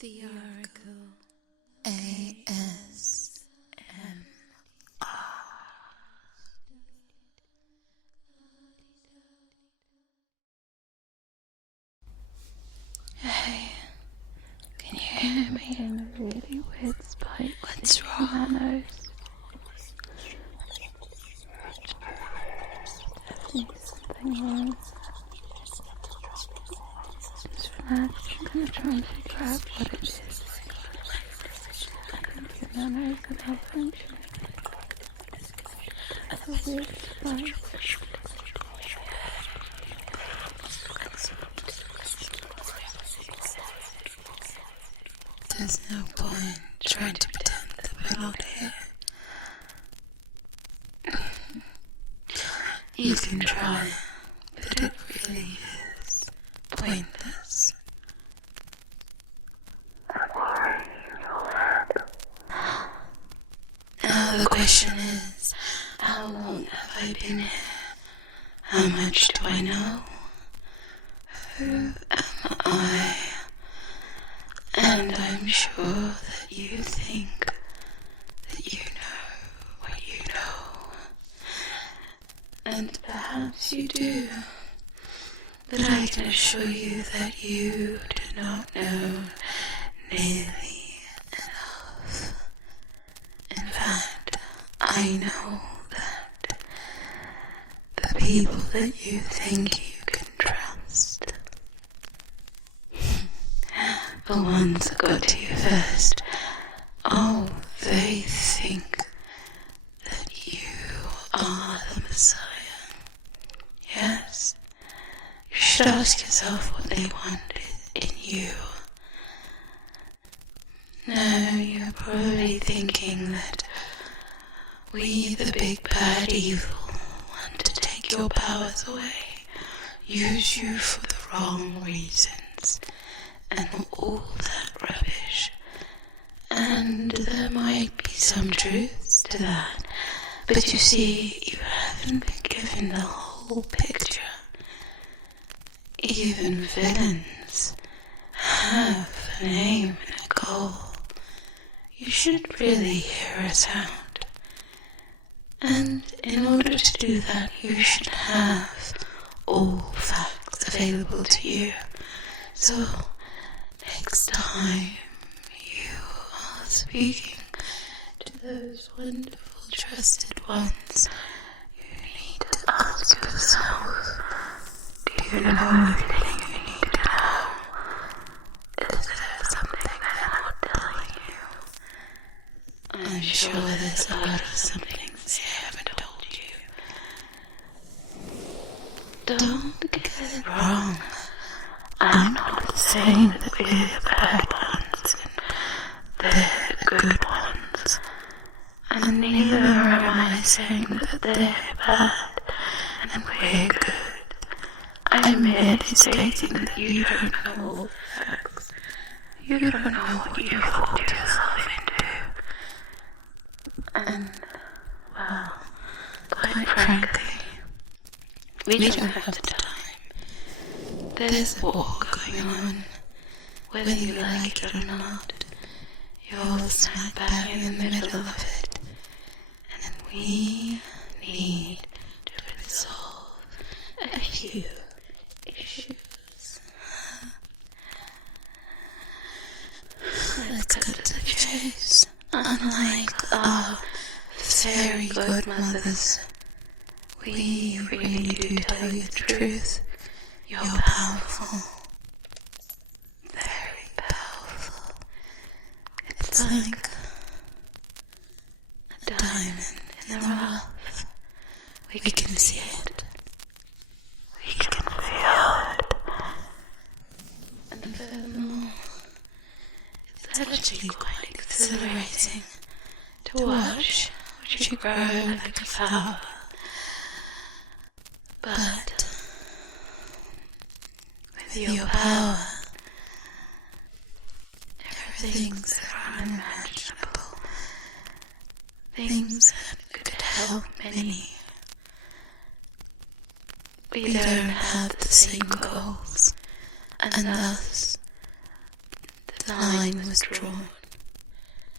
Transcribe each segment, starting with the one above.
The Oracle ASMR. Hey, can you hear me? In a really weird spike. What's in wrong? my nose. Definitely something wrong. Just relax. I'm gonna try and figure out what it is. I think your nano is a malfunction. It's a weird spike. There's no point trying to pretend that we're not here. You can try, but it really is pointless. Now the question is, how long have I been here? How much do I know? Who am I? And I'm sure that you think that you know what you know. And perhaps you do. But I can assure you that you do not know nearly enough. In fact, I know that the people that you think you can trust, the ones that got to you first, oh, they think that you are the Messiah. Yes, you should ask yourself what they wanted in you. No, you're probably thinking that we, the big bad evil, want to take your powers away, use you for the wrong reasons, and all that rubbish. And there might be some truth to that, but you see, you haven't been given the whole picture. Even villains have an aim and a goal. You should really hear us out. And in order to do that, you should have all facts available to you. So, next time you are speaking to those wonderful trusted ones, you need to ask yourself, do you know everything you need to know? Is there something they're not telling you? I'm sure there's a lot of some things they haven't told you. Don't get it wrong. I'm not saying that we're the bad ones and they're the good ones. And neither am I saying that they're bad and we're good. I'm merely stating that you don't know all the facts. You don't know what you've walked yourself into. And, well, quite frankly, we don't have the time. There's a war going on, whether you like it or not. You're smack bang in the middle of it, and we need to resolve a few issues. Let's cut to the chase. Unlike our fairy godmothers, we really do tell you the truth. You're powerful. Very powerful. It's like a diamond in the rough. We can see it. We can feel it. And furthermore, it's actually quite exhilarating to watch you grow like a flower. But with your power, there are things that are unimaginable, things that could help many. We don't have the same goals, and thus line was drawn,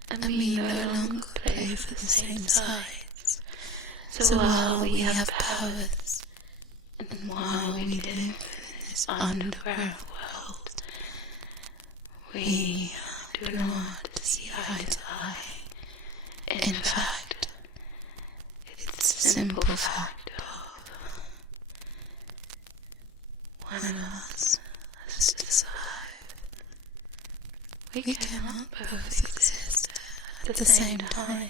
and we no longer play for the same sides. So while we have powers, and while we live in this underground world, we do not see eye to eye. In fact, it's a simple fact of one of us has to survive. We cannot both exist at the same time.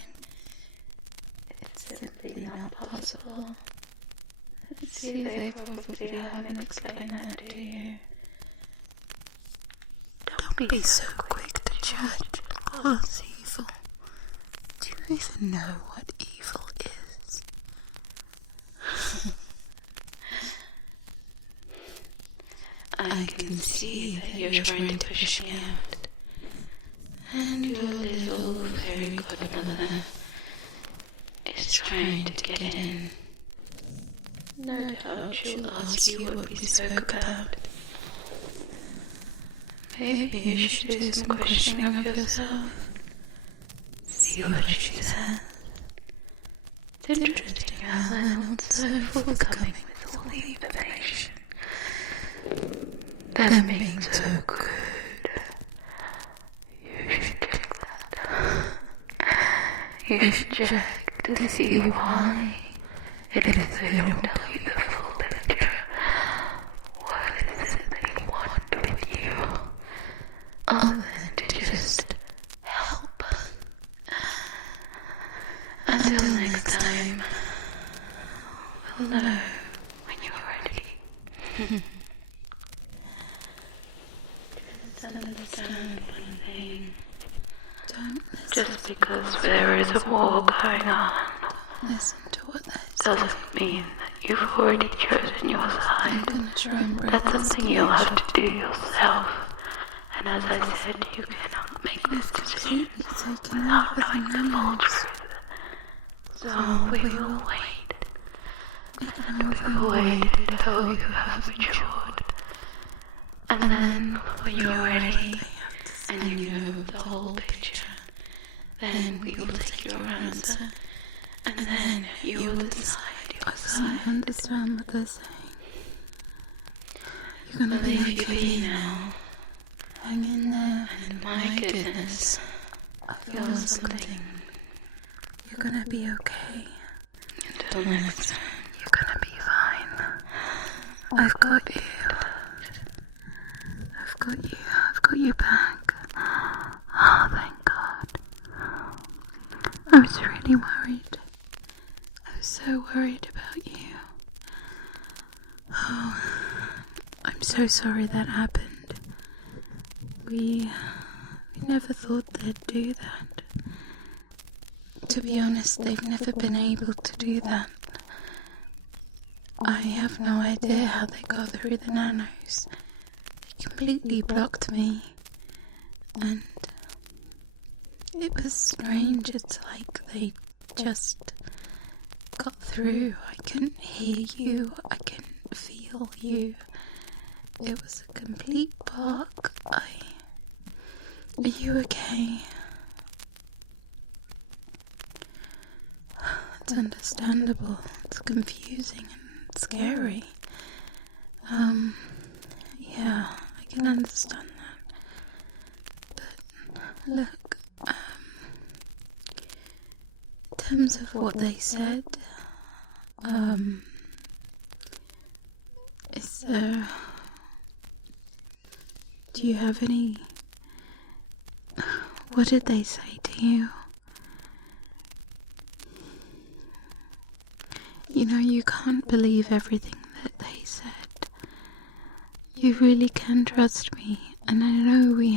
It's simply not possible. See, they probably haven't explained that to you. Don't be so quick to judge what's evil. Do you even know what evil is? I can see that you're trying to push me out, and your little fairy godmother is trying to get in. No doubt she'll ask you what we spoke about. Maybe you should do some questioning of yourself. See what she says. It's interesting how they're not so forthcoming with all the information. Them being so good. You should check that. You should check to see why it is they don't tell you the full picture. What is it they want with you? Other than to just help. Until next time, we'll know when you're ready. Just understand one thing. Don't listen. Just because there is a war going on, listen to what they say. Doesn't mean that you've already chosen your side. That's something you'll have to do yourself. And as I said, you cannot make this decision without knowing the full truth. So we will wait. And we will wait until you have matured. And then, when you're ready, and you know the whole picture, then we will take your answer, and then you will decide your side. I understand what they're saying. You're gonna Believe me now. hang in there. And my goodness, I feel something. You're gonna be okay. Until next time. You're gonna be fine. I've got you. I've got you back. Oh, thank God. I was really worried. I was so worried about you. Oh, I'm so sorry that happened. We never thought they'd do that. To be honest, they've never been able to do that. I have no idea how they got through the nanos. They completely blocked me, and it was strange. It's like they just got through. I couldn't hear you. I couldn't feel you. It was a complete block. Are you okay? It's understandable. It's confusing and scary. Yeah, I can understand that. But look, in terms of what they said, is there... Do you have any... What did they say to you? You know, you can't believe everything that they said. You really can trust me, and I know we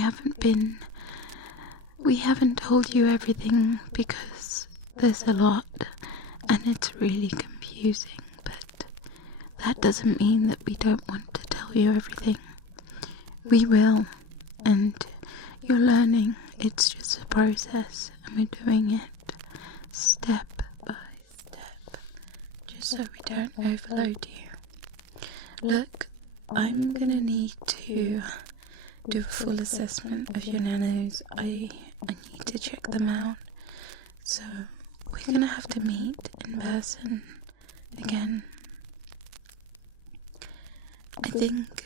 haven't told you everything because there's a lot, and it's really confusing, but that doesn't mean that we don't want to tell you everything. We will, and you're learning. It's just a process, and we're doing it step by step, just so we don't overload you. Look, I'm gonna need to do a full assessment of your nanos. I need to check them out. So we're gonna have to meet in person again. I think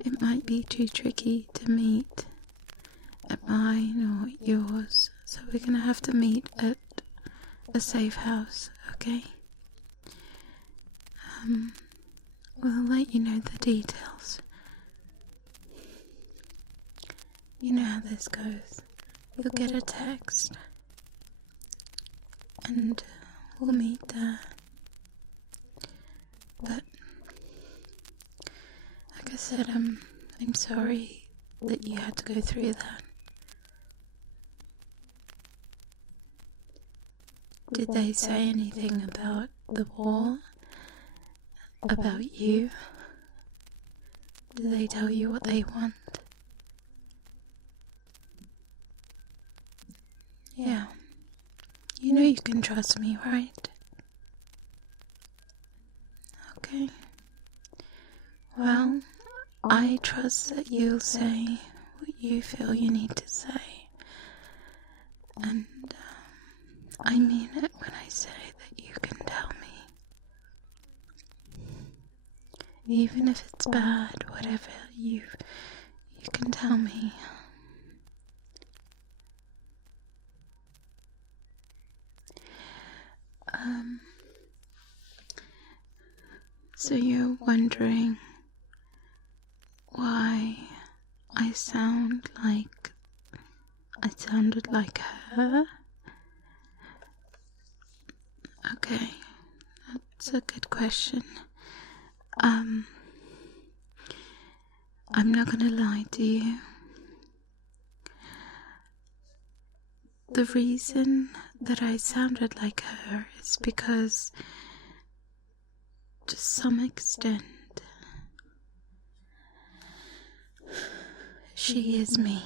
it might be too tricky to meet at mine or yours, so we're gonna have to meet at a safe house, okay? We'll let you know the details. You know how this goes. You'll get a text and we'll meet there. But like I said, I'm sorry that you had to go through that. Did they say anything about the war? About you? Did they tell you what they want? Yeah. You know you can trust me, right? Okay. Well, I trust that you'll say what you feel you need to say. And I mean it when I say that you can tell me. Even if it's bad, whatever, you can tell me. So you're wondering why I sounded like her? Okay, that's a good question. I'm not gonna lie to you. The reason that I sounded like her is because, to some extent, she is me.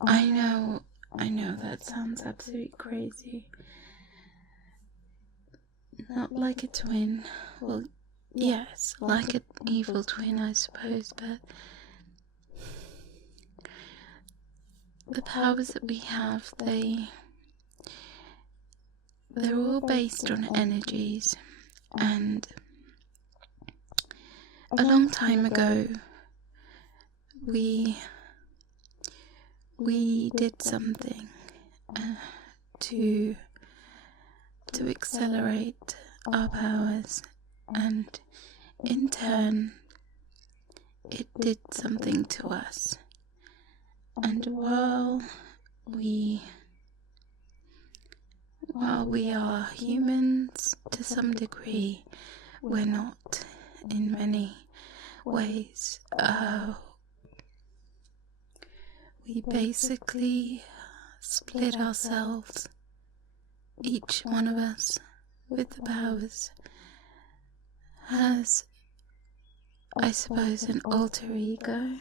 I know that sounds absolutely crazy. Not like a twin. Well, yes, like an evil twin, I suppose, but the powers that we have, they're all based on energies. And a long time ago, we did something to accelerate our powers, and in turn it did something to us. And while we are humans to some degree, we're not in many ways. We basically split ourselves, each one of us with the powers has, I suppose, an alter ego.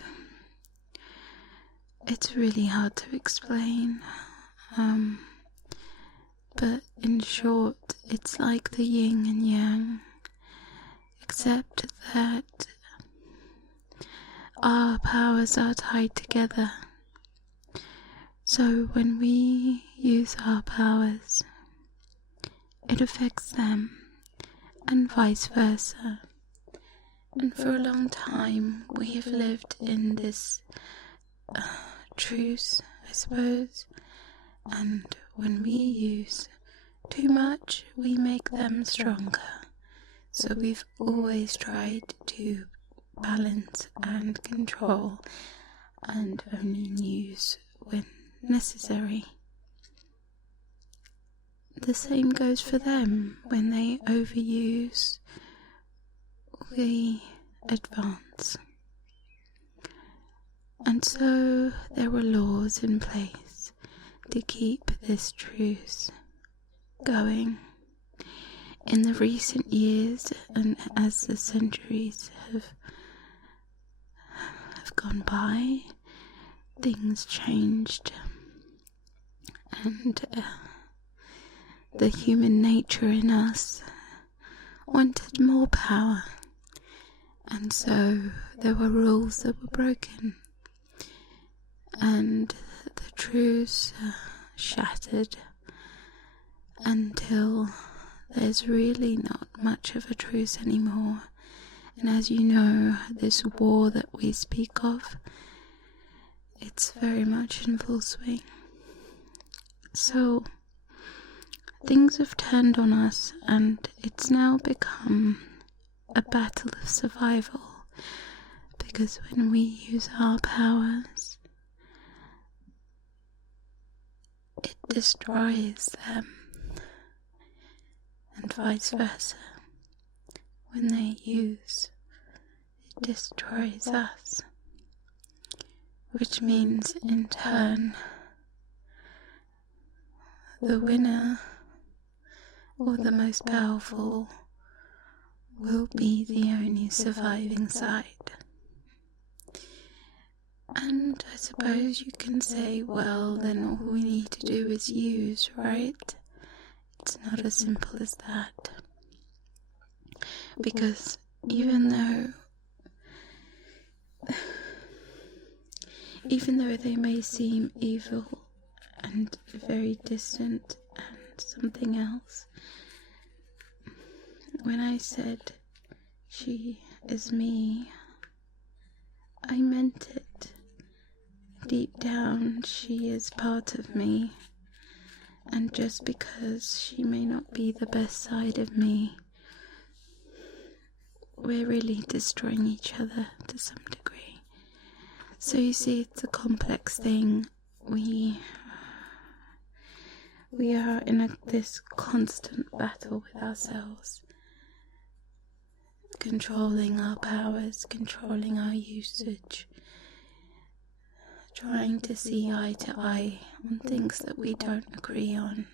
It's really hard to explain, but in short, it's like the yin and yang, except that our powers are tied together. So when we use our powers, it affects them, and vice versa. And for a long time, we have lived in this truce, I suppose. And when we use too much, we make them stronger. So we've always tried to balance and control, and only use when necessary. The same goes for them. When they overuse, we advance. And so there were laws in place to keep this truce going. In the recent years, and as the centuries have gone by, things changed, and the human nature in us wanted more power. And so there were rules that were broken, and the truce shattered until there's really not much of a truce anymore. And as you know, this war that we speak of, it's very much in full swing. So things have turned on us, and it's now become a battle of survival, because when we use our powers, it destroys them, and vice versa. When they use, it destroys us, which means in turn the winner, or the most powerful, will be the only surviving side. And I suppose you can say, well, then all we need to do is use, right? It's not as simple as that. Because even though they may seem evil and very distant and something else, when I said she is me, I meant it. Deep down, she is part of me, and just because she may not be the best side of me, we're really destroying each other to some degree. So you see, it's a complex thing. We are in this constant battle with ourselves, controlling our powers, controlling our usage, trying to see eye to eye on things that we don't agree on,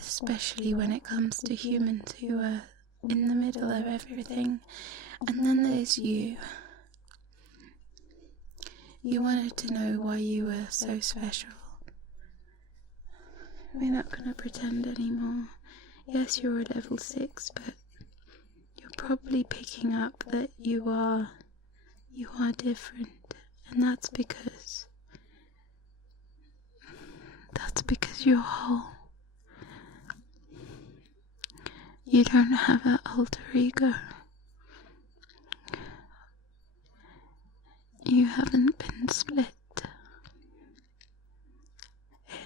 especially when it comes to humans who are in the middle of everything. And then there's you. You wanted to know why you were so special. We're not going to pretend anymore. Yes, you're a level 6, but you're probably picking up that you are different. And that's because you're whole. You don't have an alter ego. You haven't been split.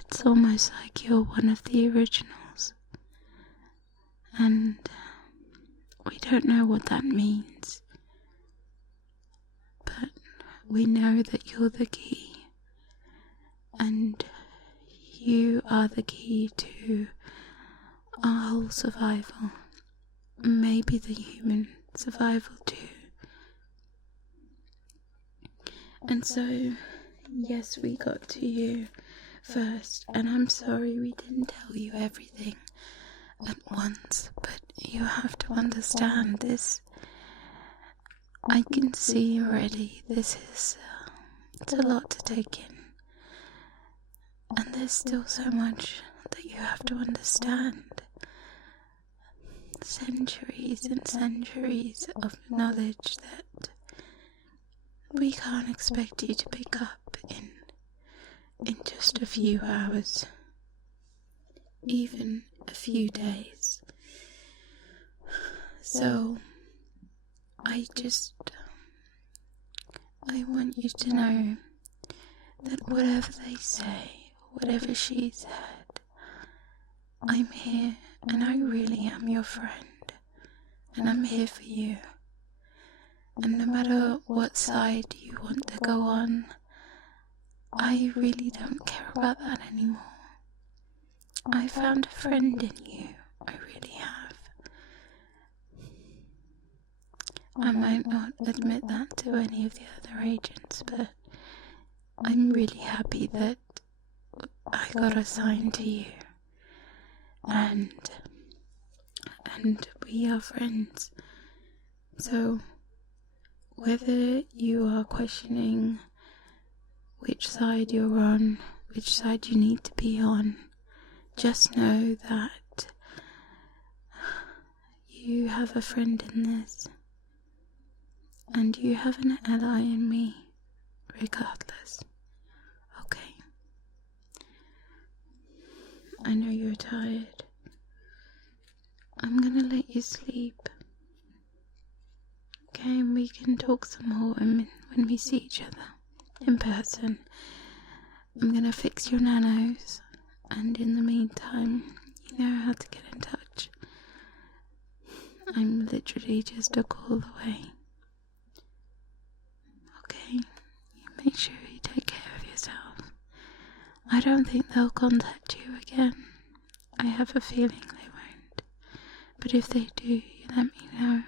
It's almost like you're one of the originals. And we don't know what that means. But we know that you're the key. And you are the key to our whole survival. Maybe the human survival too. And so, yes, we got to you first, and I'm sorry we didn't tell you everything at once, but you have to understand this. I can see already this is it's a lot to take in, and there's still so much that you have to understand. Centuries and centuries of knowledge that we can't expect you to pick up in just a few hours, even a few days. So I want you to know that whatever they say, whatever she said, I'm here, and I really am your friend, and I'm here for you. And no matter what side you want to go on, I really don't care about that anymore. I found a friend in you, I really have. I might not admit that to any of the other agents, but I'm really happy that I got assigned to you. And we are friends. So whether you are questioning which side you're on, which side you need to be on, just know that you have a friend in this. And you have an ally in me, regardless. Okay. I know you're tired. I'm gonna let you sleep. Okay, and we can talk some more when we see each other in person. I'm gonna fix your nanos, and in the meantime, you know how to get in touch. I'm literally just a call away. Okay, you make sure you take care of yourself. I don't think they'll contact you again. I have a feeling they won't. But if they do, you let me know.